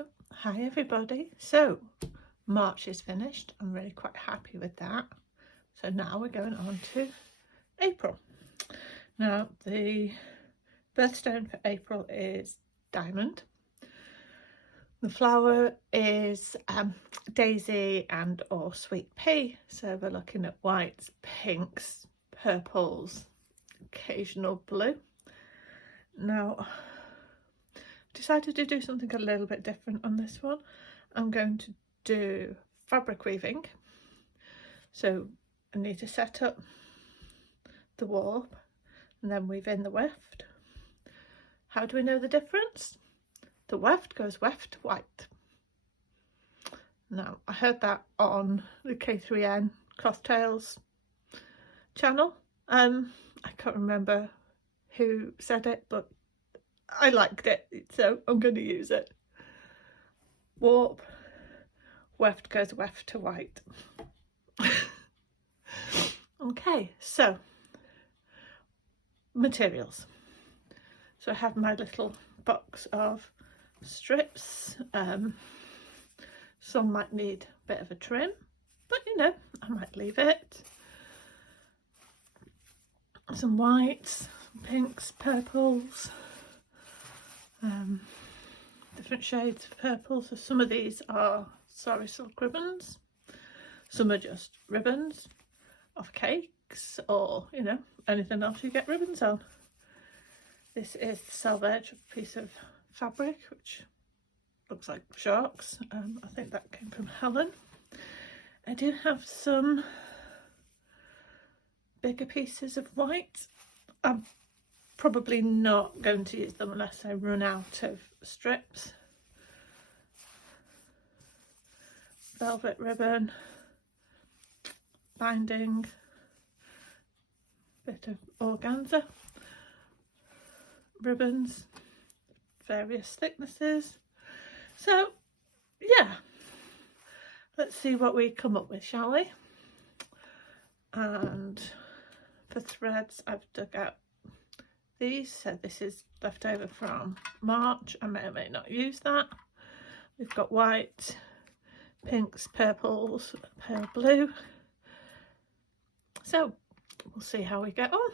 Oh, hi everybody. So March is finished. I'm really quite happy with that. So now we're going on to April. Now the birthstone for April is diamond. The flower is daisy and or sweet pea. So we're looking at whites, pinks, purples, occasional blue. Now decided to do something a little bit different on this one. I'm going to do fabric weaving. So I need to set up the warp and then weave in the weft. How do we know the difference? The weft goes weft to white. Now I heard that on the K3N Crosstails channel. I can't remember who said it, but I liked it, so I'm going to use it. Warp, weft goes weft to white. Okay, so materials. So I have my little box of strips. Some might need a bit of a trim, but you know, I might leave it. Some whites, some pinks, purples, different shades of purple. So some of these are sari silk ribbons, some are just ribbons off cakes, or you know, anything else you get ribbons on. This is the selvage piece of fabric which looks like sharks. I think that came from Helen. I do have some bigger pieces of white. I'm probably not going to use them unless I run out of strips. Velvet ribbon, binding, bit of organza, ribbons, various thicknesses. So yeah, let's see what we come up with, shall we? And for threads I've dug out these, so this is left over from March. I may or may not use that. We've got white, pinks, purples, pale blue. So we'll see how we get on.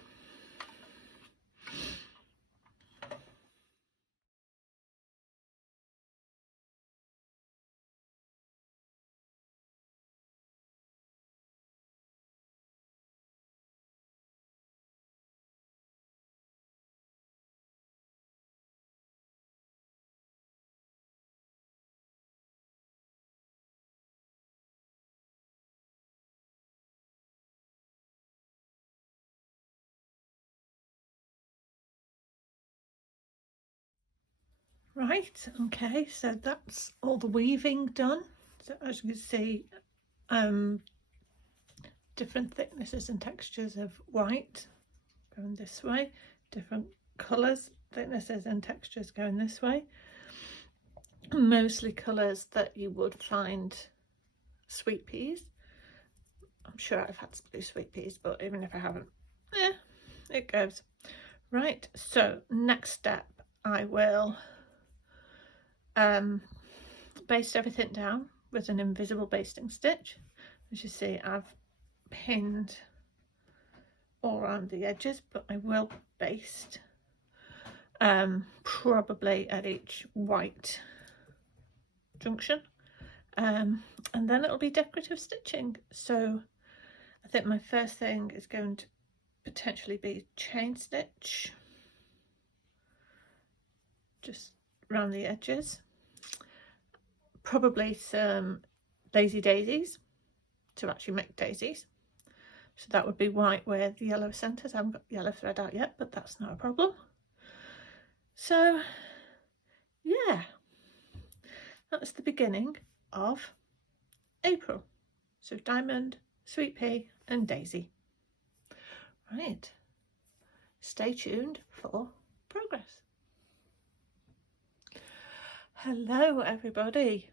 Right, okay, so that's all the weaving done. So as you can see, different thicknesses and textures of white going this way, different colours, thicknesses and textures going this way. Mostly colours that you would find sweet peas. I'm sure I've had blue sweet peas, but even if I haven't, it goes. Right, so next step, I will baste everything down with an invisible basting stitch. As you see, I've pinned all around the edges, but I will baste probably at each white junction, and then it'll be decorative stitching. So I think my first thing is going to potentially be chain stitch just around the edges, probably some lazy daisies to actually make daisies. So that would be white with yellow centres. I haven't got yellow thread out yet, but that's not a problem. So yeah, that's the beginning of April. So diamond, sweet pea and daisy. Right, stay tuned for progress. Hello everybody.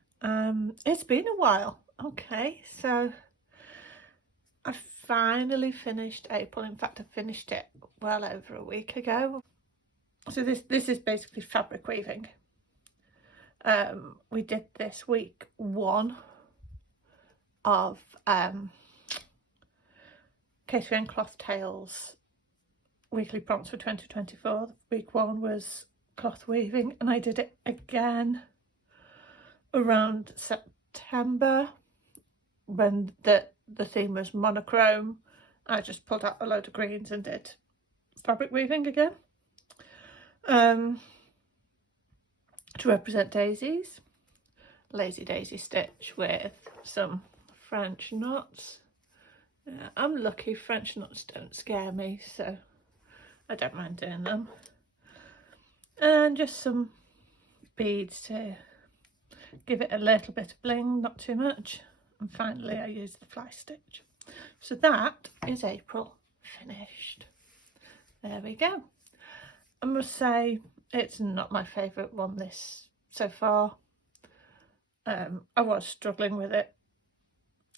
It's been a while. Okay, so I finally finished April. In fact, I finished it well over a week ago. So this is basically fabric weaving. We did this week 1 of Catering Cloth Tales weekly prompts for 2024. Week 1 was cloth weaving, and I did it again around September when the theme was monochrome. I just pulled out a load of greens and did fabric weaving again to represent daisies. Lazy daisy stitch with some French knots. I'm lucky, French knots don't scare me, so I don't mind doing them. And just some beads to give it a little bit of bling, not too much. And finally I used the fly stitch. So that is April finished. There we go. I must say it's not my favourite one this so far. I was struggling with it.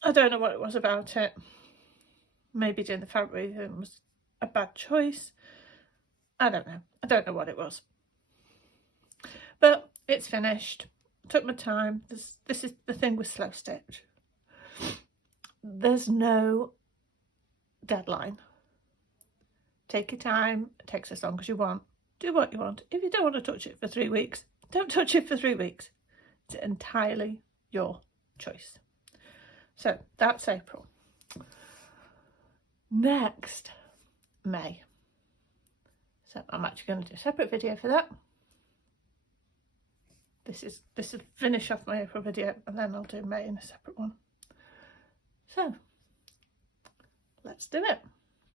I don't know what it was about it. Maybe doing the fabric weaving was a bad choice. I don't know. I don't know what it was. But it's finished. Took my time. This is the thing with slow stitch. There's no deadline. Take your time. It takes as long as you want. Do what you want. If you don't want to touch it for 3 weeks, don't touch it for 3 weeks. It's entirely your choice. So that's April. Next, May. So I'm actually going to do a separate video for that. This is finish off my April video, and then I'll do May in a separate one. So let's do it.